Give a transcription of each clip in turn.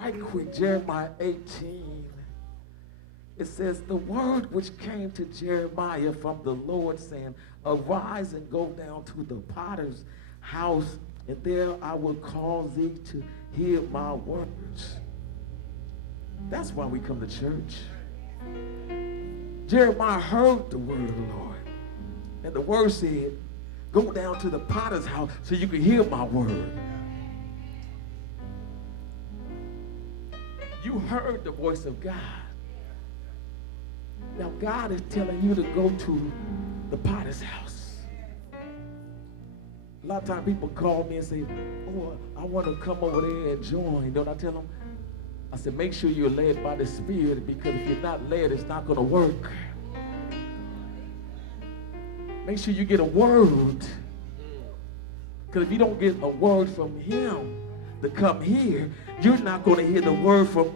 Right quick, Jeremiah 18. It says, the word which came to Jeremiah from the Lord, saying, arise and go down to the potter's house, and there I will cause thee to hear my words. That's why we come to church. Jeremiah heard the word of the Lord. And the word said, go down to the potter's house so you can hear my word. You heard the voice of God. Now God is telling you to go to the potter's house. A lot of times people call me and say, oh, I want to come over there and join. You know what I tell them? I said, make sure you're led by the Spirit, because if you're not led, it's not going to work. Make sure you get a word. Because if you don't get a word from him to come here, you're not going to hear the word from.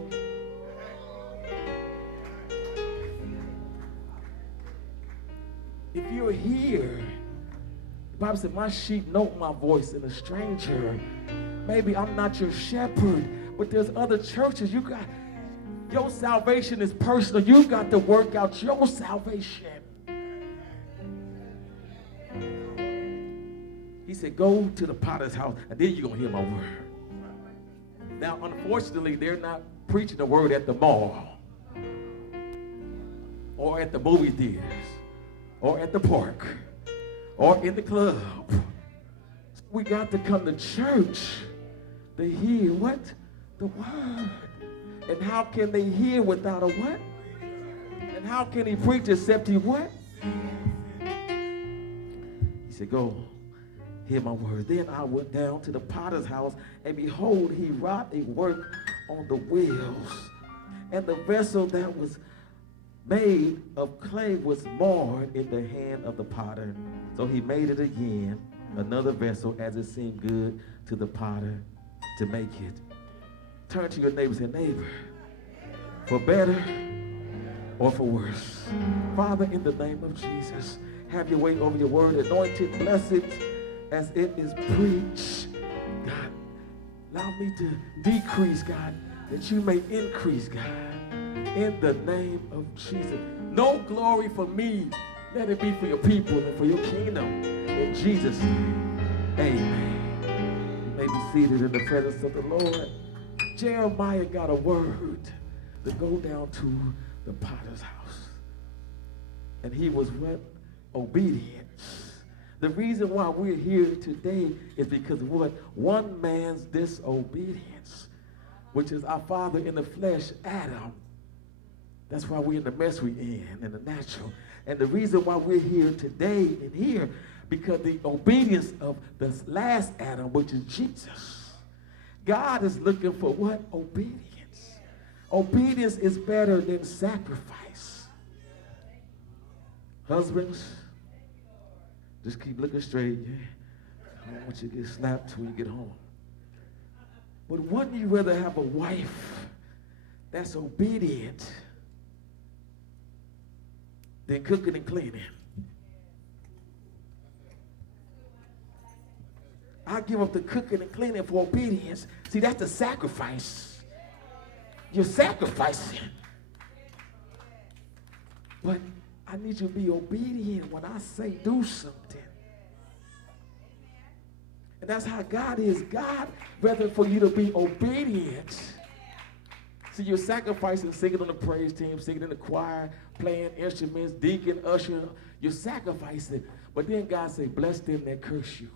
If you're here, the Bible said, my sheep know my voice, and a stranger, maybe I'm not your shepherd, but there's other churches. You got, your salvation is personal. You got to work out your salvation. He said, go to the potter's house, and then you're going to hear my word. Now, unfortunately, they're not preaching the word at the mall or at the movie theaters or at the park or in the club. We got to come to church to hear what? The word. And how can they hear without a what? And how can he preach except he what? He said, go hear my word. Then I went down to the potter's house, and behold, he wrought a work on the wheels. And the vessel that was made of clay was marred in the hand of the potter. So he made it again, another vessel, as it seemed good to the potter to make it. Turn to your neighbor and say, neighbor, for better or for worse. Father, in the name of Jesus, have your way over your word. Anointed, bless it as it is preached. God, allow me to decrease, God, that you may increase, God. In the name of Jesus. No glory for me. Let it be for your people and for your kingdom. In Jesus' name, amen. You may be seated in the presence of the Lord. Jeremiah got a word to go down to the potter's house. And he was what? Obedient. The reason why we're here today is because of what? One man's disobedience, which is our father in the flesh, Adam. That's why we're in the mess we're in the natural. And the reason why we're here today and here, because the obedience of the last Adam, which is Jesus. God is looking for what? Obedience. Obedience is better than sacrifice. Husbands, just keep looking straight. Yeah? I don't want you to get slapped when you get home. But wouldn't you rather have a wife that's obedient than cooking and cleaning? I give up the cooking and cleaning for obedience. See, that's the sacrifice. You're sacrificing. But I need you to be obedient when I say do something. And that's how God is. God, rather for you to be obedient. See, you're sacrificing, singing on the praise team, singing in the choir, playing instruments, deacon, usher. You're sacrificing. But then God said, bless them that curse you.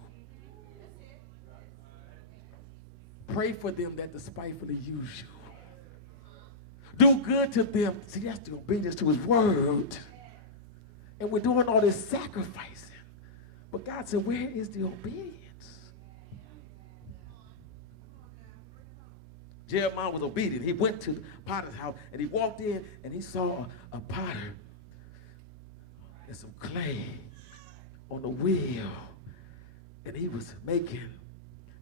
Pray for them that despitefully use you. Do good to them. See, that's the obedience to his word. And we're doing all this sacrificing. But God said, where is the obedience? Jeremiah was obedient. He went to the potter's house, and he walked in, and he saw a potter and some clay on the wheel. And he was making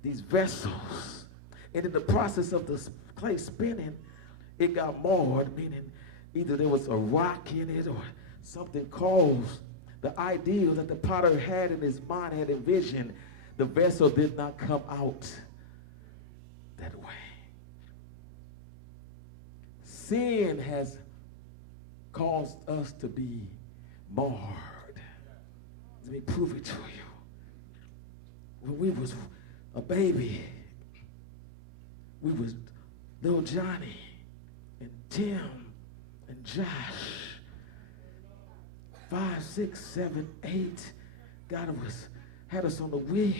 these vessels. And in the process of the clay spinning, it got marred, meaning either there was a rock in it or something caused the ideal that the potter had in his mind, had envisioned. The vessel did not come out that way. sin has caused us to be marred. Let me prove it to you. When we was a baby, we was little Johnny and Tim and Josh, 5, 6, 7, 8. God had us on the wheel.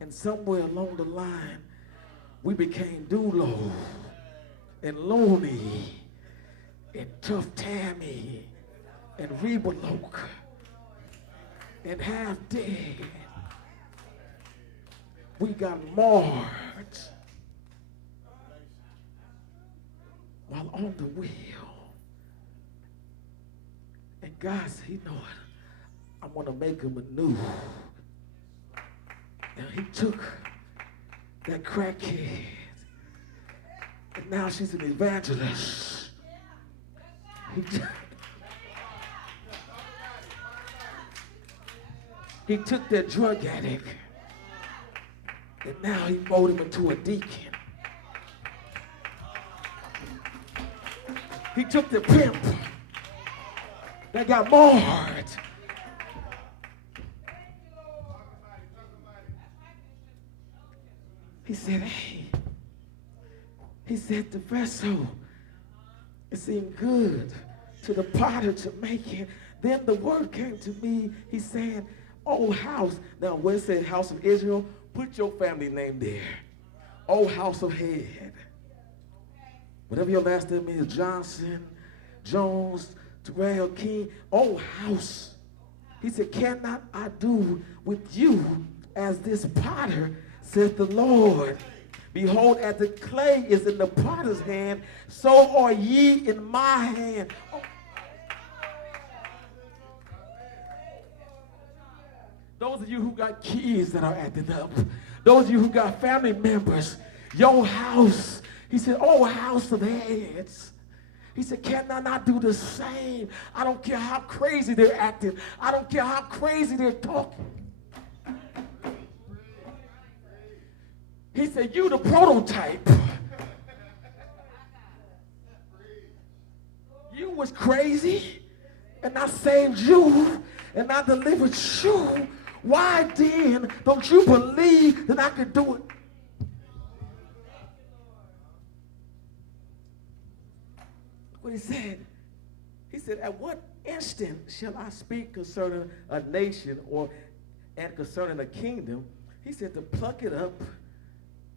And somewhere along the line, we became Dulo and Looney and Tough Tammy and Rebaloke and Half Dead. We got marred while on the wheel. And God said, you know what? I'm going to make him anew. And he took that crackhead, and now she's an evangelist. He took that drug addict, and now he molded him into a deacon. He took the pimp that got marred. He said, hey, he said, the vessel, it seemed good to the potter to make it. Then the word came to me, he said, oh house. Now when it said house of Israel, put your family name there. Oh house of head. Whatever your last name is, Johnson, Jones, Terrell, King, oh house. He said, cannot I do with you as this potter, saith the Lord? Behold, as the clay is in the potter's hand, so are ye in my hand. Oh. Those of you who got kids that are acting up, those of you who got family members, your house, he said, oh, house of heads. He said, can I not do the same? I don't care how crazy they're acting. I don't care how crazy they're talking. He said, you the prototype. You was crazy, and I saved you, and I delivered you. Why then don't you believe that I could do it? What he said, at what instant shall I speak concerning a nation and concerning a kingdom? He said to pluck it up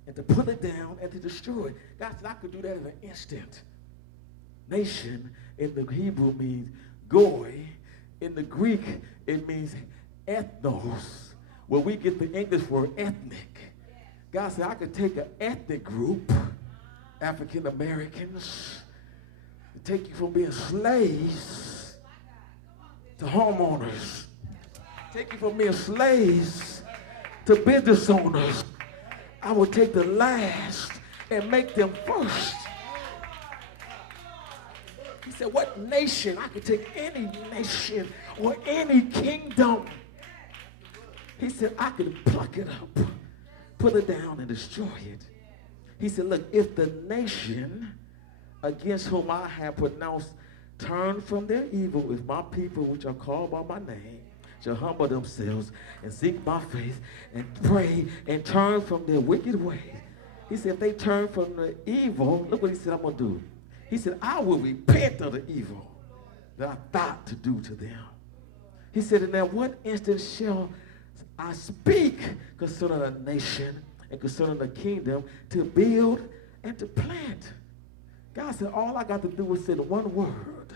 and to pull it down and to destroy it. God said I could do that in an instant. Nation in the Hebrew means goy. In the Greek, it means ethnos, where we get the English word ethnic. God said I could take an ethnic group, African Americans, to take you from being slaves to homeowners, take you from being slaves to business owners. I will take the last and make them first. He said, what nation? I could take any nation or any kingdom. He said, I could pluck it up, put it down, and destroy it. He said, look, if the nation against whom I have pronounced turn from their evil, if my people which are called by my name shall humble themselves and seek my face and pray and turn from their wicked ways. He said, if they turn from the evil, look what he said I'm going to do. He said, I will repent of the evil that I thought to do to them. He said, and at what instant shall I speak concerning a nation and concerning a kingdom to build and to plant? God said, all I got to do is say the one word,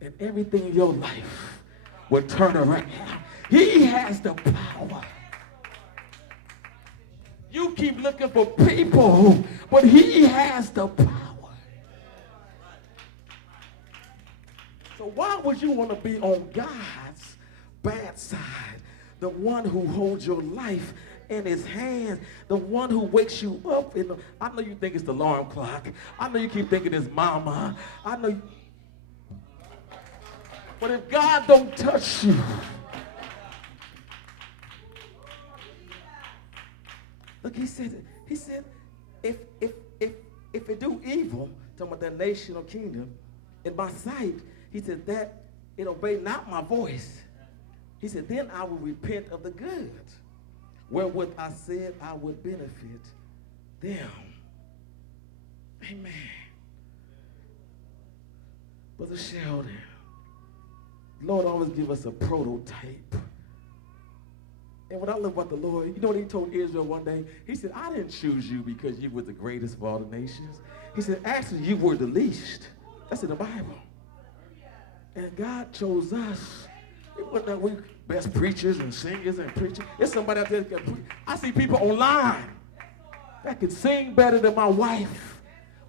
and everything in your life will turn around. He has the power. You keep looking for people, but he has the power. So why would you want to be on God's bad side? The one who holds your life in his hands, the one who wakes you up. I know you think it's the alarm clock. I know you keep thinking it's mama. I know. But if God don't touch you, look, he said, if it do evil, talking about that nation or kingdom, in my sight, he said, that it obey not my voice. He said, then I will repent of the good, wherewith I said I would benefit them. Amen. Brother Sheldon, Lord always give us a prototype. And what I love about the Lord, you know what he told Israel one day? He said, I didn't choose you because you were the greatest of all the nations. He said, actually, you were the least. That's in the Bible. And God chose us. It wasn't that we best preachers and singers and preachers. It's somebody out there that can preach. I see people online that can sing better than my wife,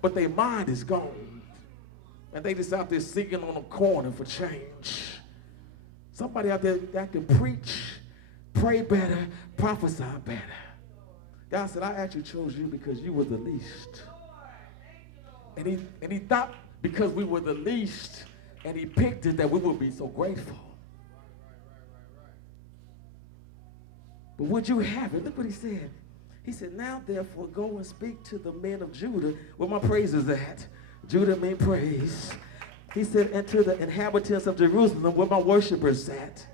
but their mind is gone. And they just out there singing on a corner for change. Somebody out there that can preach, pray better, prophesy better. God said, I actually chose you because you were the least. And he thought because we were the least, and he picked it, that we would be so grateful. But would you have it? Look what he said. He said, now therefore go and speak to the men of Judah, where my praise is at. Judah means praise. He said, and to the inhabitants of Jerusalem, where my worshipers sat.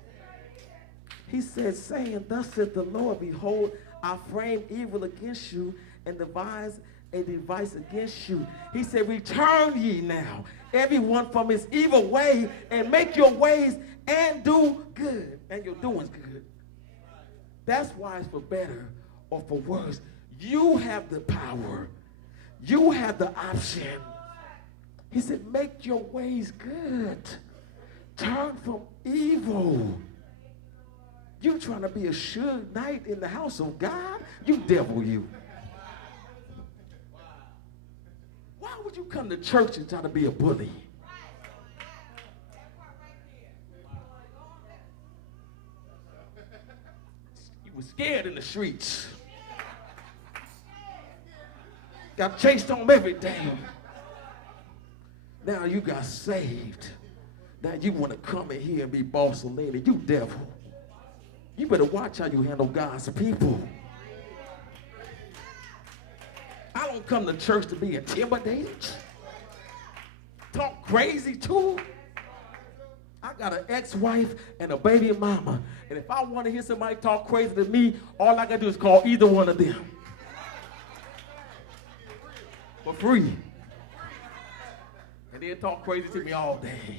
He said, saying, thus saith the Lord, behold, I frame evil against you and devise a device against you. He said, return ye now, everyone from his evil way, and make your ways and do good. And your doing's good. That's why it's for better or for worse. You have the power. You have the option. He said, make your ways good. Turn from evil. You trying to be a Suge Knight in the house of God? You devil, you. Why would you come to church and try to be a bully? You were scared in the streets. Got chased on every day. Now you got saved. Now you want to come in here and be boss of lady. You devil. You better watch how you handle God's people. I don't come to church to be intimidated. Talk crazy too. I got an ex-wife and a baby mama. And if I want to hear somebody talk crazy to me, all I got to do is call either one of them. For free. And they'll talk crazy to me all day.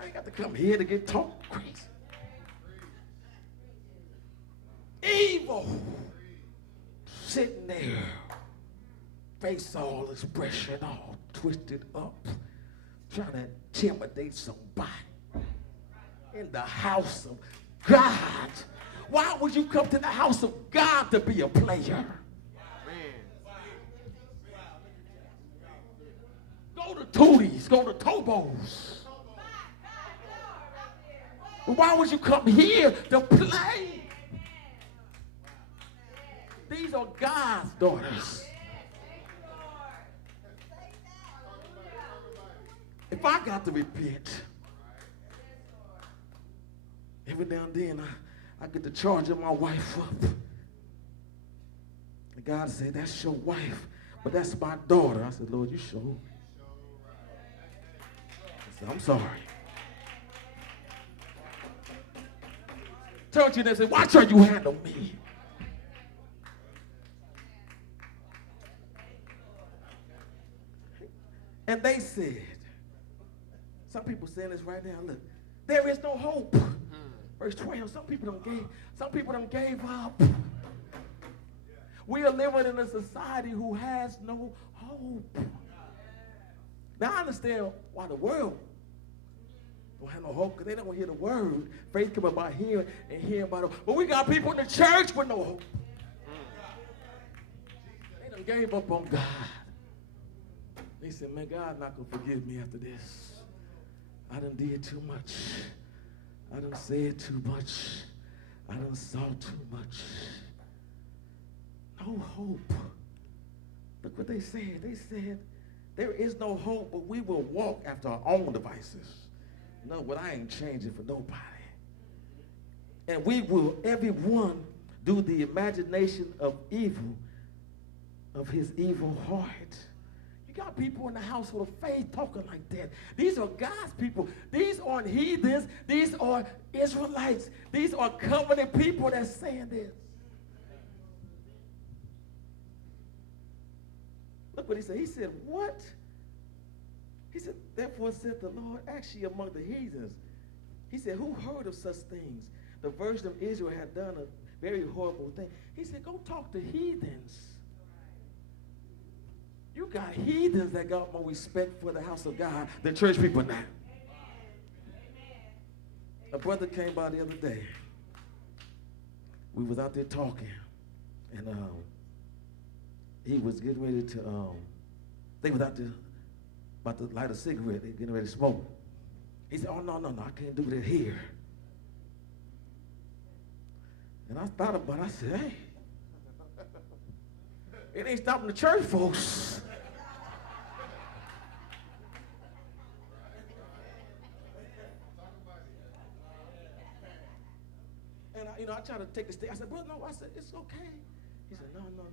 I ain't got to come here to get talk crazy. Evil. Sitting there. Face all expression all twisted up. Trying to intimidate somebody. In the house of God. Why would you come to the house of God to be a player? Go to Tootie's, go to Tobo's. But why would you come here to play? These are God's daughters. If I got to repent, every now and then I get to charging my wife up. And God said, that's your wife, but that's my daughter. I said, Lord, you sure? I said, I'm sorry. Turn to you and say, watch how you handle me. And they said, some people saying this right now, look, there is no hope. Verse 12, some people done gave up. We are living in a society who has no hope. Now I understand why the world don't have no hope, because they don't hear the word. Faith come by hearing and hearing by the word. But we got people in the church with no hope. They done gave up on God. They said, man, God's not going to forgive me after this. I done did too much. I done said too much. I done saw too much. No hope. Look what they said. They said, there is no hope, but we will walk after our own devices. No, but I ain't changing for nobody. And we will, everyone, do the imagination of evil of his evil heart. You got people in the household of faith talking like that. These are God's people. These aren't heathens. These are Israelites. These are covenant people that's saying this. Look what he said. He said, what? He said, therefore said the Lord, actually among the heathens. He said, who heard of such things? The virgin of Israel had done a very horrible thing. He said, go talk to heathens. You got heathens that got more respect for the house of God than church people now. A brother came by the other day. We was out there talking, and he was getting ready to, they was out there about to light a cigarette. They getting ready to smoke. He said, oh, no, I can't do that here. And I thought about it. I said, hey, it ain't stopping the church, folks. And I tried to take the stick. I said, brother, no. I said, it's okay. He said, no. He said,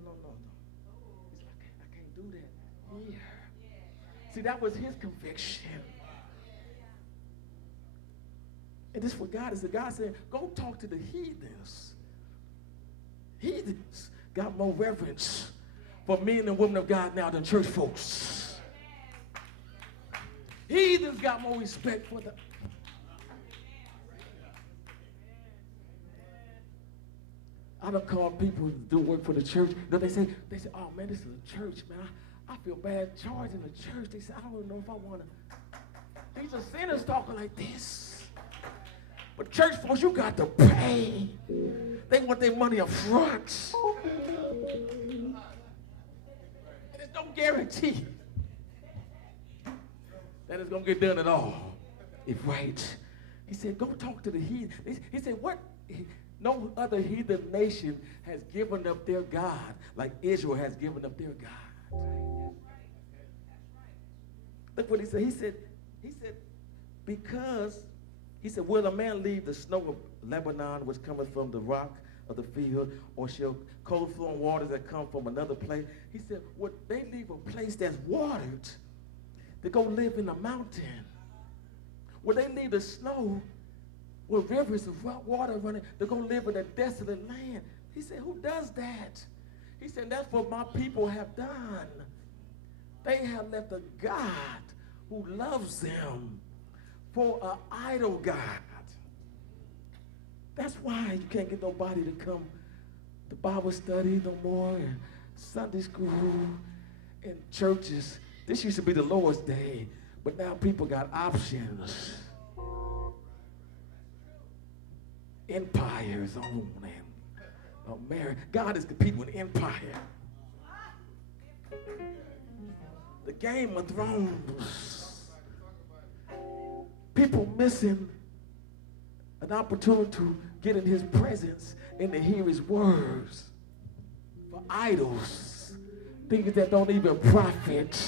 I can't do that here. See, that was his conviction. And this is what God is. God said, go talk to the heathens. Heathens got more reverence for men and women of God now than church folks. Heathens got more respect for the... I done called people to do work for the church. They say, oh man, this is a church, man. I feel bad charging the church. They say, I don't know if I want to. These are sinners talking like this. But church folks, you got to pay. They want their money up front. And there's no guarantee that it's going to get done at all. If right. He said, go talk to the heathen. He said, what? No other heathen nation has given up their God like Israel has given up their God. Look what he said. He said, because, he said, will a man leave the snow of Lebanon, which cometh from the rock of the field, or shall cold flowing waters that come from another place? He said, would they leave a place that's watered to go live in a mountain? Would they leave the snow with rivers of water running to go live in a desolate land? He said, who does that? He said, that's what my people have done. They have left a God who loves them for an idol God. That's why you can't get nobody to come to Bible study no more, and Sunday school, and churches. This used to be the Lord's day, but now people got options. Empires on and America. God is competing with empire. The Game of Thrones. People missing an opportunity to get in his presence and to hear his words for idols, things that don't even profit.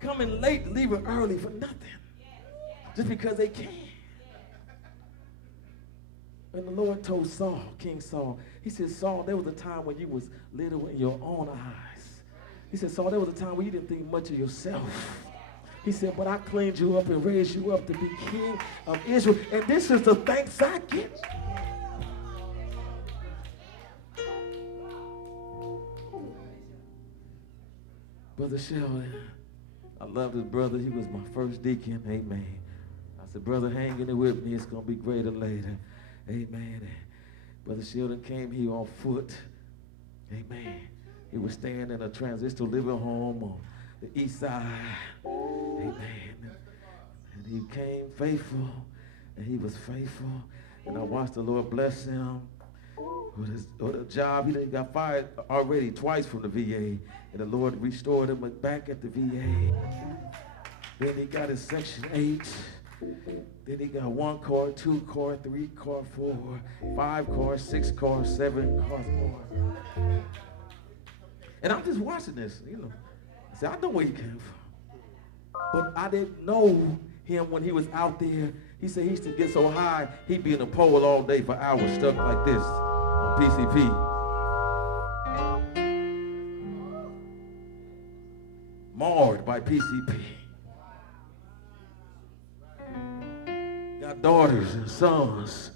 Coming late, leaving early for nothing, just because they can. And the Lord told Saul, King Saul, he said, Saul, there was a time when you was little in your own eyes. He said, Saul, there was a time when you didn't think much of yourself. He said, but I cleaned you up and raised you up to be king of Israel. And this is the thanks I get. Brother Sheldon, I love this brother. He was my first deacon. Amen. I said, brother, hang in there with me. It's going to be greater later. Amen. Brother Sheldon came here on foot. Amen. He was staying in a transitional living home on the east side. Amen. And he came faithful, and he was faithful. And I watched the Lord bless him with a job. He got fired already twice from the VA, and the Lord restored him back at the VA. Then he got his Section 8. Then he got 1 car, 2 car, 3 car, 4, 5 cars, 6 cars, 7 cars more. And I'm just watching this, you know. I said, I know where he came from. But I didn't know him when he was out there. He said he used to get so high, he'd be in a pole all day for hours stuck like this on PCP. PCP. Got daughters and sons.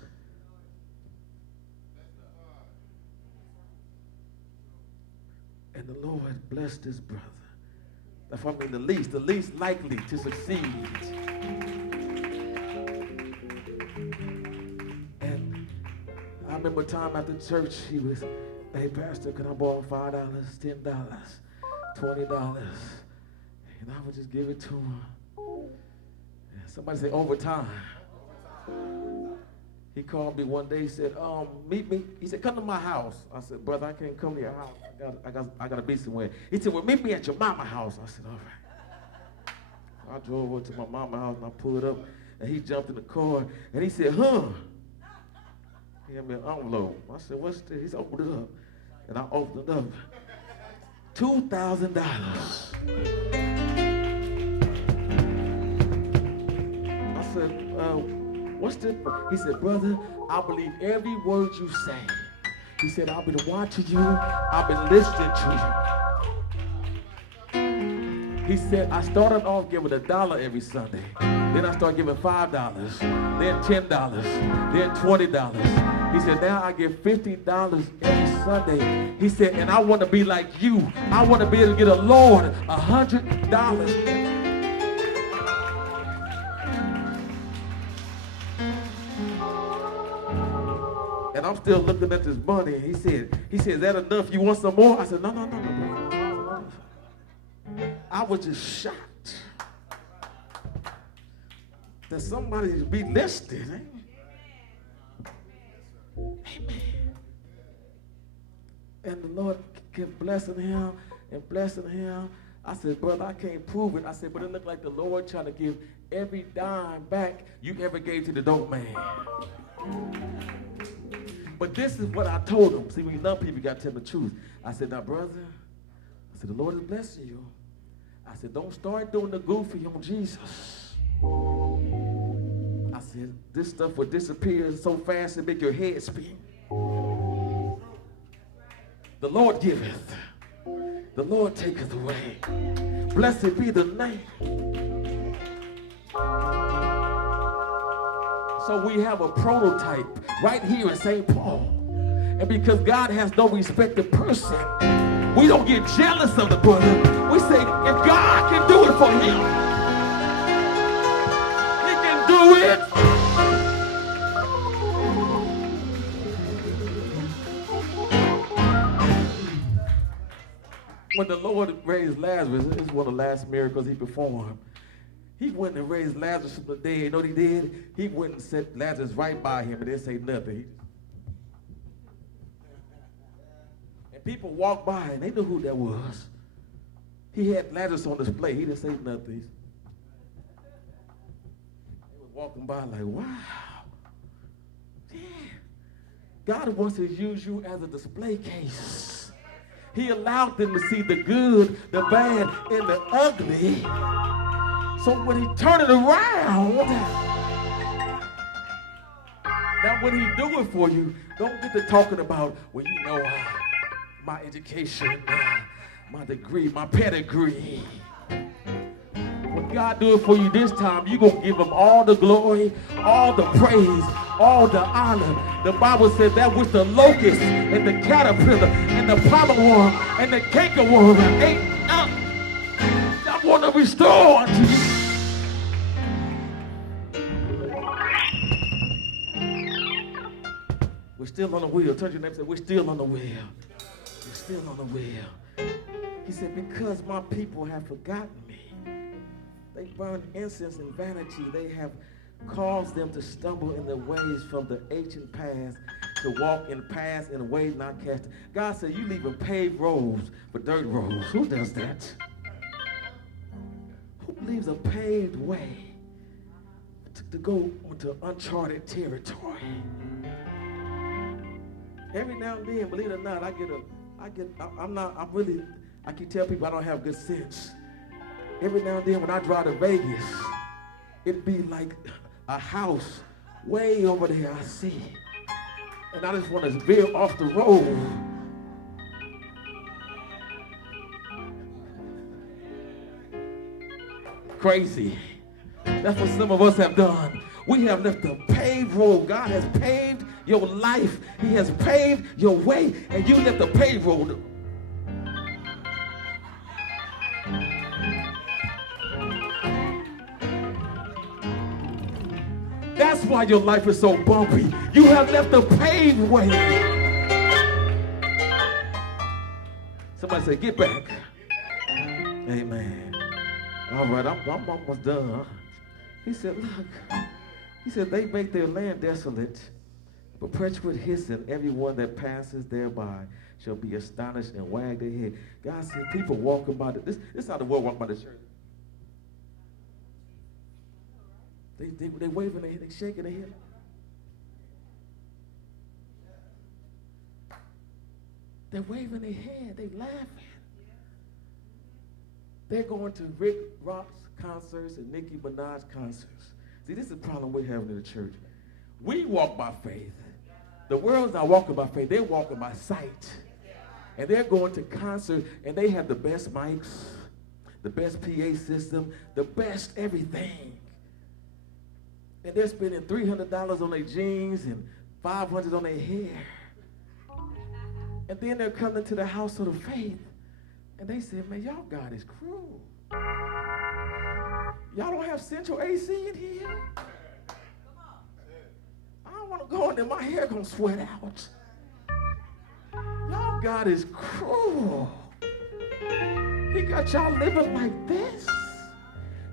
And the Lord blessed his brother. That's what I mean, the least likely to succeed. And I remember a time after church, he was, hey, Pastor, can I borrow $5, $10, $20? And I would just give it to him. And somebody said, overtime. He called me one day, he said, meet me. He said, come to my house. I said, brother, I can't come to your house. I got to be somewhere. He said, well, meet me at your mama's house. I said, all right. I drove over to my mama's house and I pulled up and he jumped in the car and he said, huh? He had me an envelope. I said, what's this? He said, open it up. And I opened it up. $2,000. I said, what's this? He said, brother, I believe every word you say. He said, I've been watching you. I've been listening to you. He said, I started off giving $1 every Sunday. Then I started giving $5, then $10, then $20. He said, now I give $50 every Sunday. He said, and I want to be like you. I want to be able to get a Lord $100. And I'm still looking at this money. He said, is that enough? You want some more? I said, no. I was just shocked that somebody be listening. Amen. And the Lord kept blessing him and blessing him. I said, brother, I can't prove it. I said, but it looked like the Lord trying to give every dime back you ever gave to the dope man. But this is what I told him. See, when you love people, you got to tell the truth. I said, now, brother, I said, the Lord is blessing you. I said, don't start doing the goofy on Jesus. I said, this stuff will disappear so fast and make your head spin. The Lord giveth. The Lord taketh away. Blessed be the name. So we have a prototype right here in St. Paul. And because God has no respect to person, we don't get jealous of the brother. We say, if God can do it for him, he can do it. When the Lord raised Lazarus, this is one of the last miracles he performed. He went and raised Lazarus from the dead. You know what he did? He went and set Lazarus right by him and didn't say nothing. And people walked by and they knew who that was. He had Lazarus on display. He didn't say nothing. They were walking by like, wow. Yeah. God wants to use you as a display case. He allowed them to see the good, the bad, and the ugly. So when he turned it around, now when he do it for you, don't get to talking about, well, you know, my education, my degree, my pedigree. When God do it for you this time, you're going to give him all the glory, all the praise, all the honor. The Bible said that was the locust and the caterpillar and the palmer worm and the cankerworm ate up. I want to restore unto you. We're still on the wheel. Turn to your neighbor and say, we're still on the wheel. We're still on the wheel. He said, because my people have forgotten me. They burn incense and vanity. They have caused them to stumble in their ways from the ancient past, to walk in paths in ways not cast. God said, you leaving paved roads for dirt roads. Who does that? Who leaves a paved way to go into uncharted territory? Every now and then, believe it or not, I keep telling people I don't have good sense. Every now and then when I drive to Vegas, it'd be like a house way over there I see. And I just want to veer off the road. crazy. That's what some of us have done. We have left a paved road. God has paved your life. He has paved your way, and you left a paved road. That's why your life is so bumpy. You have left a paved way. Somebody say, get back. Amen. All right, I'm almost done. He said, look. He said, they make their land desolate, perpetual hissing. Everyone that passes thereby shall be astonished and wag their head. God said, people walking by this is how the world walk by the church. They waving their head, they shaking their head. They're waving their head, they laughing. They're going to Rick Ross concerts and Nicki Minaj concerts. See, this is the problem we're having in the church. We walk by faith. The world's not walking by faith, they're walking by sight. And they're going to concerts, and they have the best mics, the best PA system, the best everything. And they're spending $300 on their jeans and $500 on their hair. And then they're coming to the house of the faith, and they say, man, y'all God is cruel. Y'all don't have central AC in here? I don't want to go in there, my hair gonna sweat out. Y'all God is cruel. He got y'all living like this.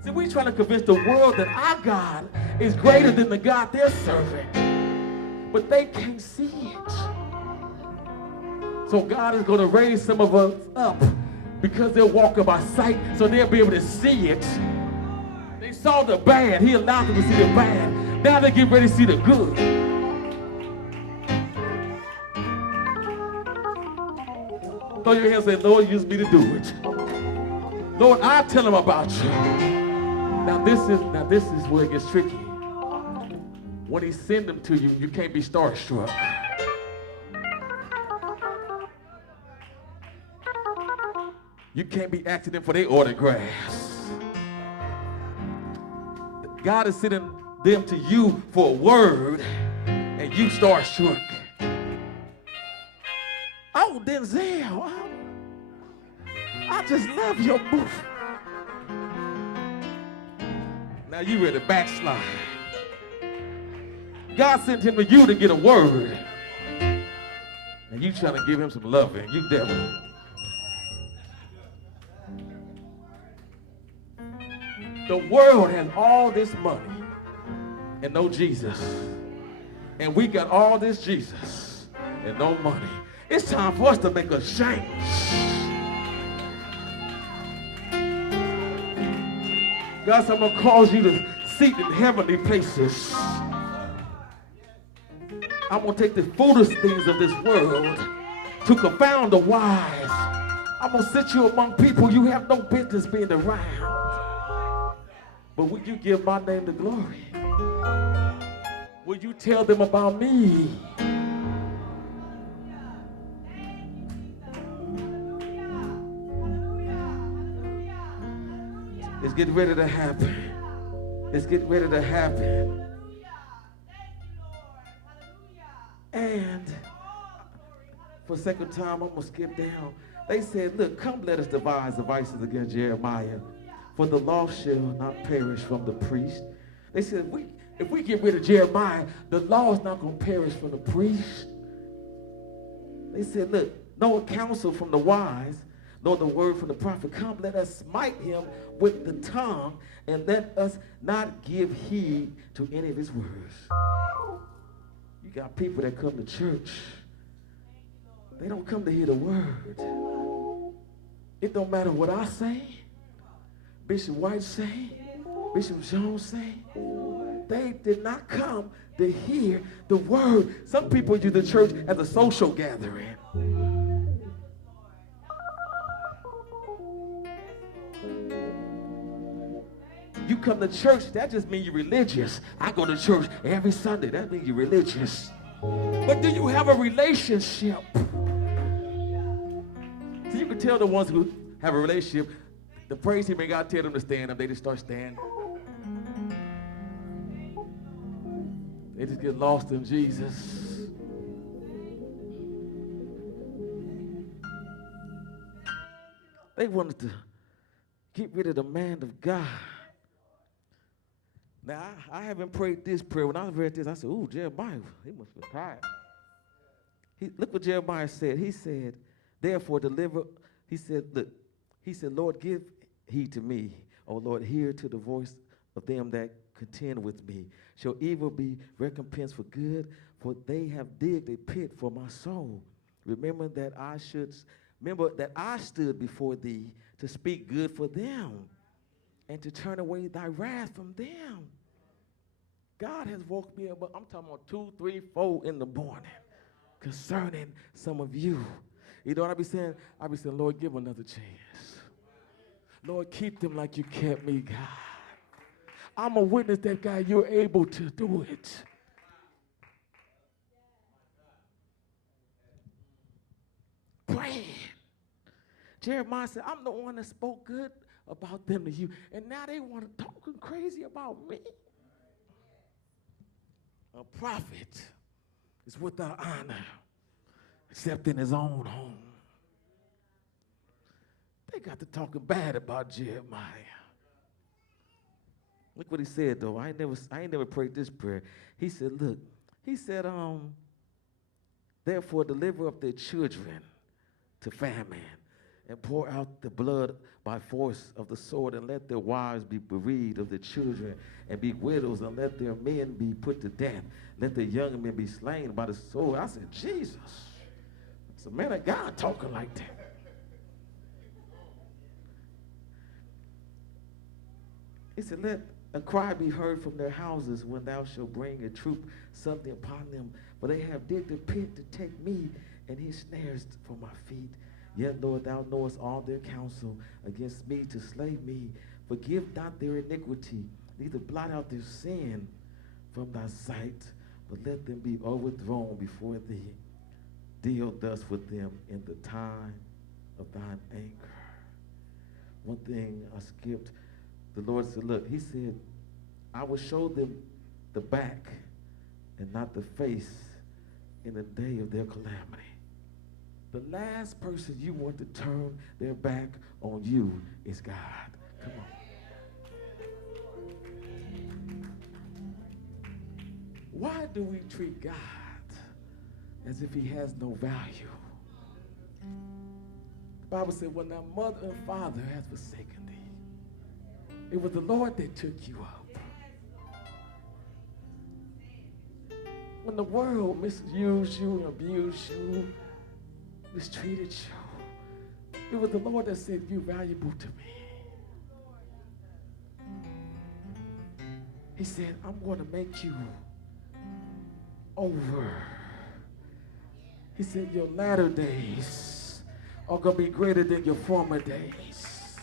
See, we're trying to convince the world that our God is greater than the God they're serving. But they can't see it. So God is going to raise some of us up because they're walking by sight, so they'll be able to see it. They saw the bad. He allowed them to see the bad. Now they get ready to see the good. Throw your hands and say, Lord, use me to do it. Lord, I'll tell them about you. Now this is where it gets tricky. When he sends them to you, you can't be starstruck. You can't be asking them for their autographs. God is sending them to you for a word, and you starstruck. Oh, Denzel, I just love your move. Now you ready to backslide. God sent him to you to get a word, and you trying to give him some loving. You devil. The world has all this money and no Jesus. And we got all this Jesus and no money. It's time for us to make a change. God said, I'm going to cause you to seat in heavenly places. I'm going to take the foolish things of this world to confound the wise. I'm going to sit you among people you have no business being around. But will you give my name the glory? Will you tell them about me? It's getting ready to happen. It's getting ready to happen. And for a second time, I'm going to skip down. They said, look, come let us devise devices against Jeremiah. For the law shall not perish from the priest. They said, if we get rid of Jeremiah, the law is not going to perish from the priest. They said, look, no counsel from the wise, nor the word from the prophet. Come, let us smite him with the tongue, and let us not give heed to any of his words. You got people that come to church. They don't come to hear the word. It don't matter what I say. Bishop White say, Bishop Jones say, they did not come to hear the word. Some people use the church as a social gathering. You come to church, that just means you're religious. I go to church every Sunday, that means you're religious. But do you have a relationship? So you can tell the ones who have a relationship, The praise team ain't got to tell them to stand up. They just start standing. They just get lost in Jesus. They wanted to get rid of the man of God. Now, I haven't prayed this prayer. When I read this, I said, ooh, Jeremiah, he must be tired. Look what Jeremiah said. He said, therefore deliver, he said, Lord, give heed to me. O Lord, hear to the voice of them that contend with me. Shall evil be recompensed for good? For they have digged a pit for my soul. Remember that I stood before thee to speak good for them and to turn away thy wrath from them. God has woke me up, I'm talking about 2, 3, 4 in the morning concerning some of you. You know what I be saying? I be saying, Lord, give them another chance. Lord, keep them like you kept me, God. I'm a witness that, God, you're able to do it. Praying. Jeremiah said, I'm the one that spoke good about them to you, and now they want to talking crazy about me. A prophet is without honor, except in his own home. They got to talking bad about Jeremiah. Look what he said, though. I ain't never prayed this prayer. He said, look, he said, therefore deliver up their children to famine and pour out the blood by force of the sword, and let their wives be bereaved of their children and be widows, and let their men be put to death. Let the young men be slain by the sword. I said, Jesus. It's a man of God talking like that. He said, let a cry be heard from their houses when thou shalt bring a troop something upon them. For they have digged a pit to take me, and his snares for my feet. Yet, Lord, thou knowest all their counsel against me to slay me. Forgive not their iniquity, neither blot out their sin from thy sight, but let them be overthrown before thee. Deal thus with them in the time of thine anger. One thing I skipped, the Lord said, look, he said, I will show them the back and not the face in the day of their calamity. The last person you want to turn their back on you is God. Come on. Why do we treat God as if he has no value? The Bible said, when thy mother and father has forsaken thee, it was the Lord that took you up. When the world misused you and abused you, mistreated you, it was the Lord that said, you're valuable to me. He said, I'm going to make you over. He said, your latter days are going to be greater than your former days.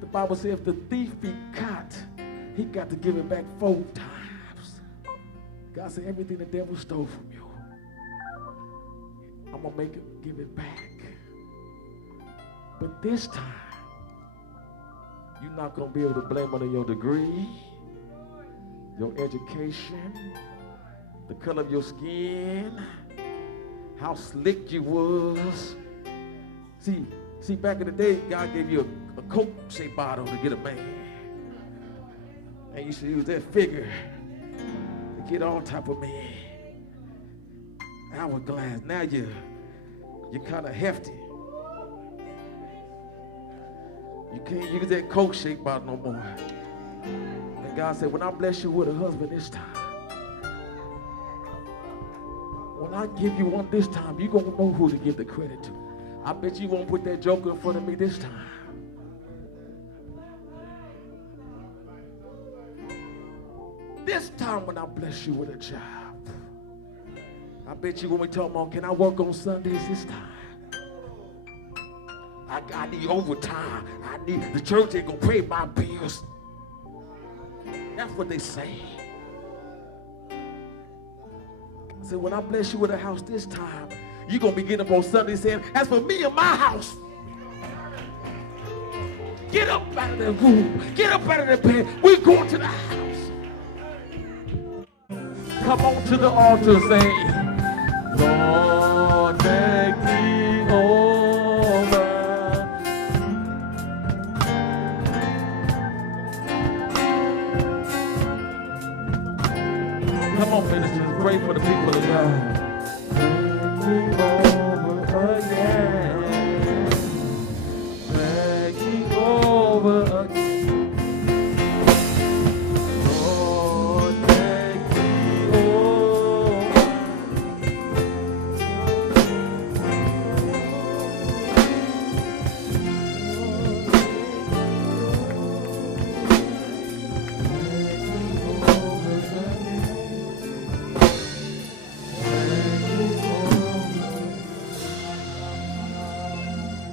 The Bible says if the thief be caught, he got to give it back 4 times. God said, everything the devil stole from you, I'm going to make him give it back. But this time, you're not going to be able to blame it on your degree, your education, the color of your skin, how slick you was. See, back in the day, God gave you a Coke-shaped bottle to get a man. And you should use that figure to get all type of men. Hourglass. Now you're kind of hefty. You can't use that Coke-shaped bottle no more. And God said, when I bless you with a husband this time, when I give you one this time, you're going to know who to give the credit to. I bet you won't put that joker in front of me this time. This time when I bless you with a job, I bet you when we talk about, can I work on Sundays this time? I need overtime. The church ain't gonna pay my bills. That's what they say. I said, when I bless you with a house this time, you're gonna be getting up on Sunday saying, as for me and my house, Get up out of that room. Get up out of that bed. We're going to the house. Come on to the altar, say,